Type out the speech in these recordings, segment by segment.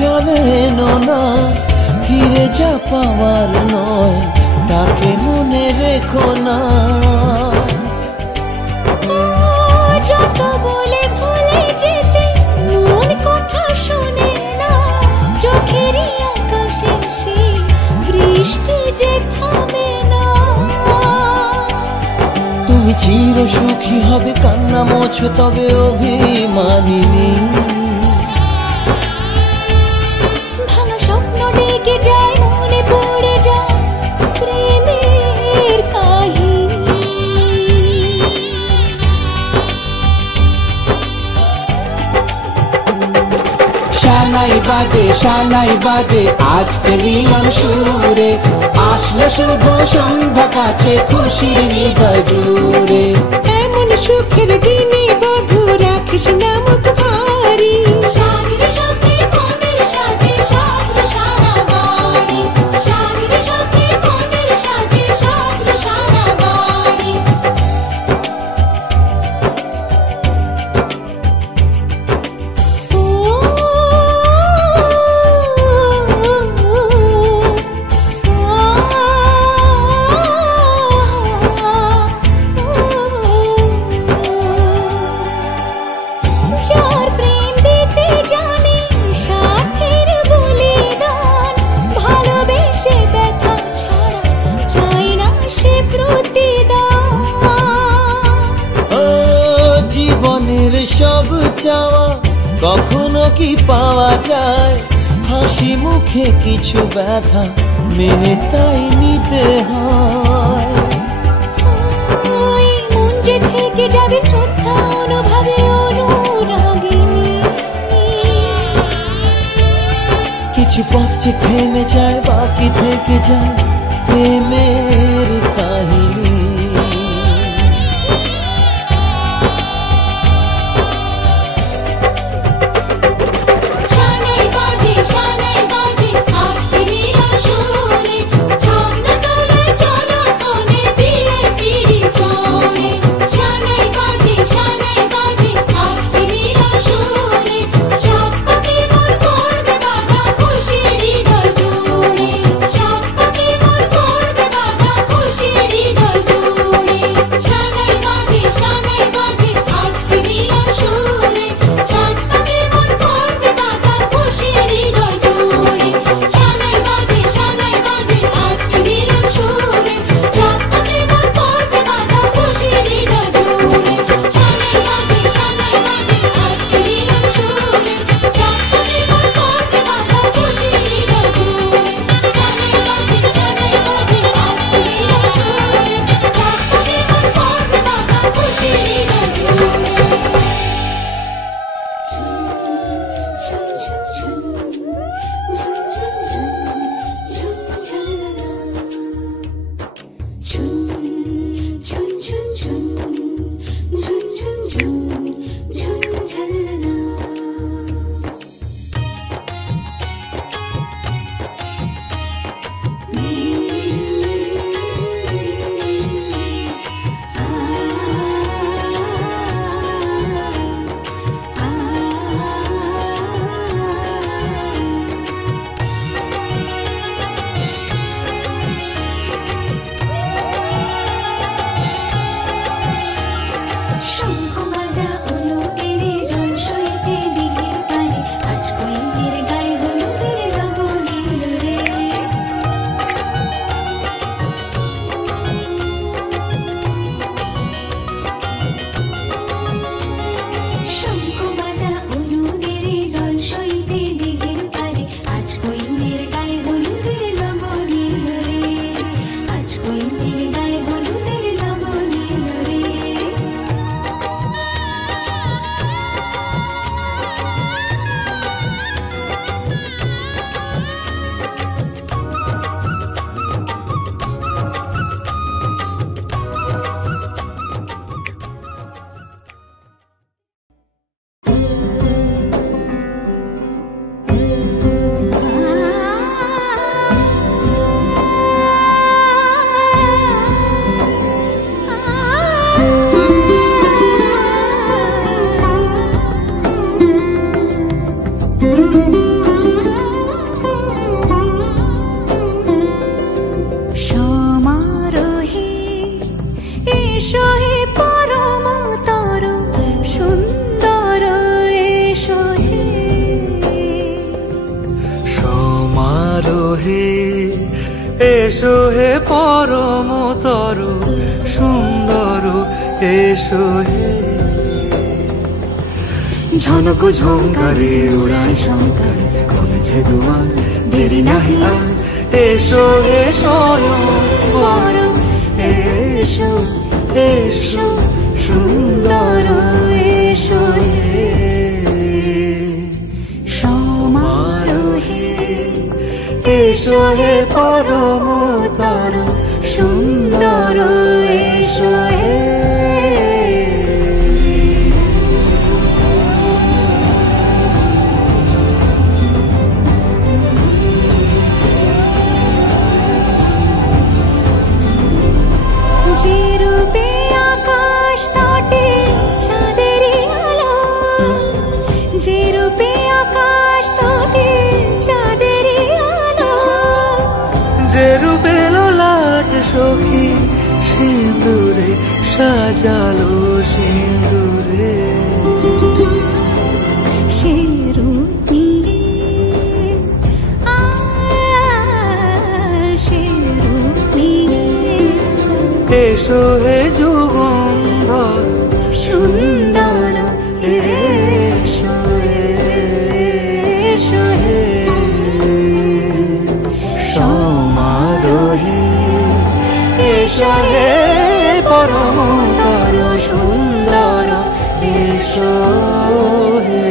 চলে এনো না, ফিরে যা পাওয়ার নয়, তাকে মনে রেখো না। যত বলে ভুলে যেতে মন কথা শোনে না, চোখেরই আকাশে সে বৃষ্টি যে থামে না। তুমি চির সুখী হবে, কান্না মোছো তবে অভিমানিনী। ভাঙা স্বপ্ন ডেকে যায়, মনে পড়ে যায় প্রেমের কাহিনী। শানাই বাজে শানাই বাজে আজকে মিলন সুরে, আসলো শুভ সন্ধ্যা কাছে খুশির হৃদয় জুড়ে। এমন সুখের দিনে বধূ রাখিস না মুখ ভারী, সাজরে সাথে মনের সাজে সাজলো সারা বাড়ি, সাজরে সাথে মনের সাজে সাজলো সারা বাড়ি। যার প্রেম দিতে জানে সাথের বলিদান, ভালোবেসে ব্যথা ছাড়া চায় না সে প্রতিদান। ও জীবনের সব চাওয়া কখনো কি পাওয়া যায়, হাসি মুখে কিছু ব্যথা মেনে তাই নিতে হয়। ওই মন যে থেকে যাবে শ্রদ্ধা অনুভবে অনুরাগিনী। কিছু পথ যে থেমে যায়, বাকি থেকে যায় প্রেমের কাহিনী। শানাই বাজে আজকে মিলন সুরে, ঝর্ণা তোলে চলো কোণে বিয়ের পিড়ি চড়ে। শানাই বাজে আজকে মিলন সুরে, সাত পাকে মন করবে বাধা খুশির হৃদয় জুড়ে, সাত পাকে মন করবে বাধা হে এসো হে পরমতর সুন্দর এসো হে। ঝনক ঝঙ্কারে উড়ায় শঙ্কর কমেছে দুয়ার দেরি নাহি আর এসো হে স্বয়ংবর এসো এসো সুন্দর এসো হে সমারোহে এসো হে পরমতর সুন্দর এসো হে। যে রূপে আকাশ তটে চাঁদেরই আলো, যে রূপে আকাশ তটে চাঁদেরই আলো, যে রূপে ললাট সখী সিঁদুরে সাজালো সিঁদুরে সে রূপ নিয়ে সে রূপ নিয়ে এসো হে যুগন্ধর সুন্দর এসো এসো হে সমারোহে এসো হে পরমতর সুন্দর এসো হে।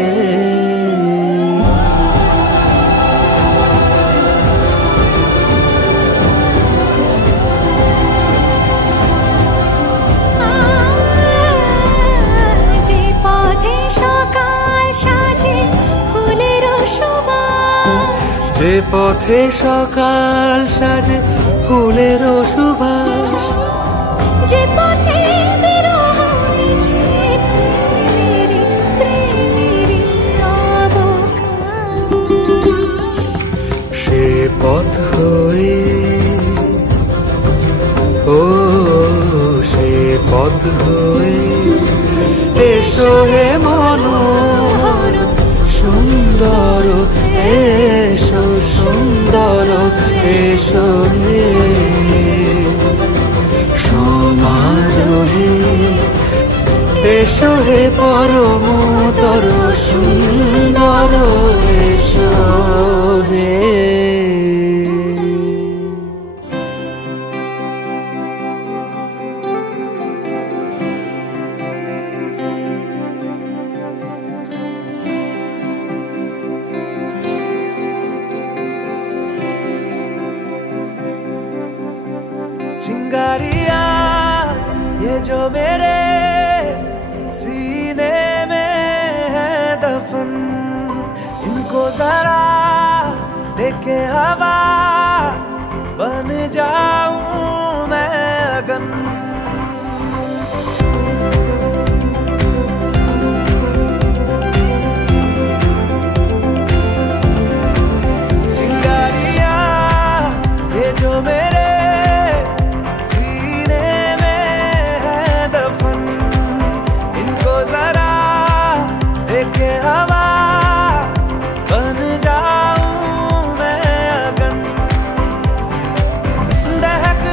যে পথে সকাল সাজে ফুলের সুবাস, যে পথে সকাল সাজে ফুলের সুবাস, যে পথে বিরহ মিছে প্রেমেরই প্রেমেরই অবকাশ, সে পথ হয়ে ও সে পথ হয়ে এসো হে মনোহর সুন্দর এসো সুন্দর এসো হে সমারোহে এসো হে পরমতর সুন্দর এসো হে। चिंगारिया ये जो मेरे सीने में है दफन, इनको जरा देखे हवा बन जाऊं मैं अगन। चिंगारिया ये जो मेरे हवा बन जाऊं मैं अगन, दहक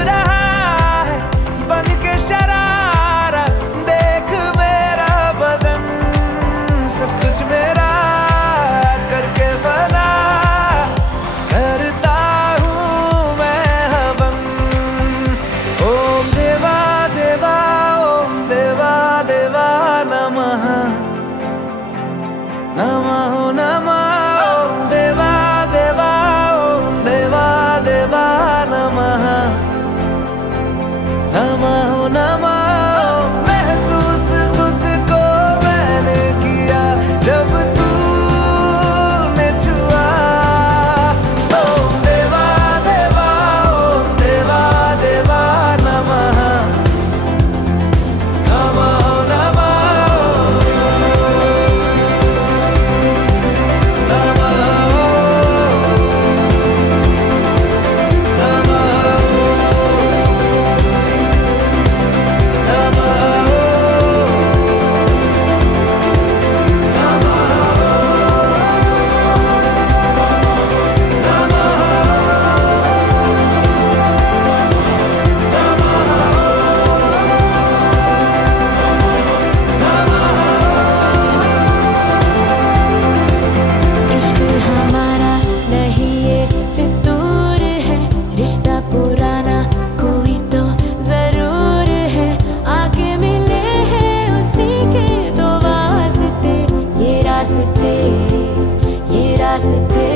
रास्ते ये रास्ते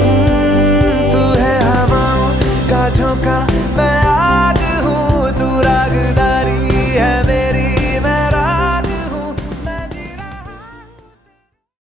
तू है हवाओं का झोंका